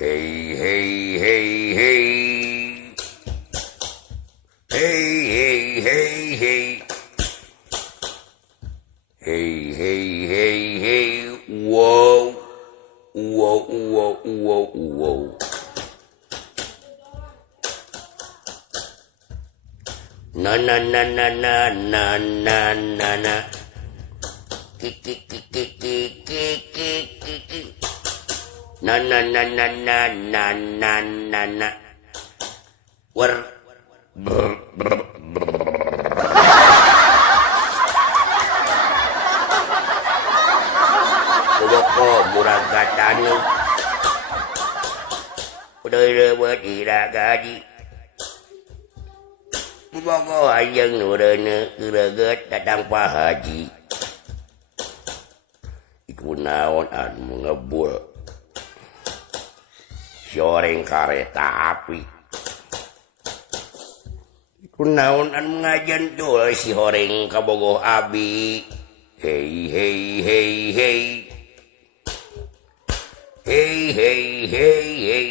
Hey, hey, hey, hey. Hey, hey, hey, hey. Hey, hey, hey, hey. Wow. Wow, wow, wow, wow. Na na na na na na na na na. Kiki kiki kiki kiki. Na na na na na na na na na. Wer. Brr, brr, brr. Ko murag katano. Udah buat iragaji. Bago ayang nurana iragat datang Pak Haji. Iku naon an mengebul. Soreng kareta api. Iku naon an mengajan tuh si horeng kabogoh abi. Hey, hey, hey, hey. Hey, hey, hey, hey.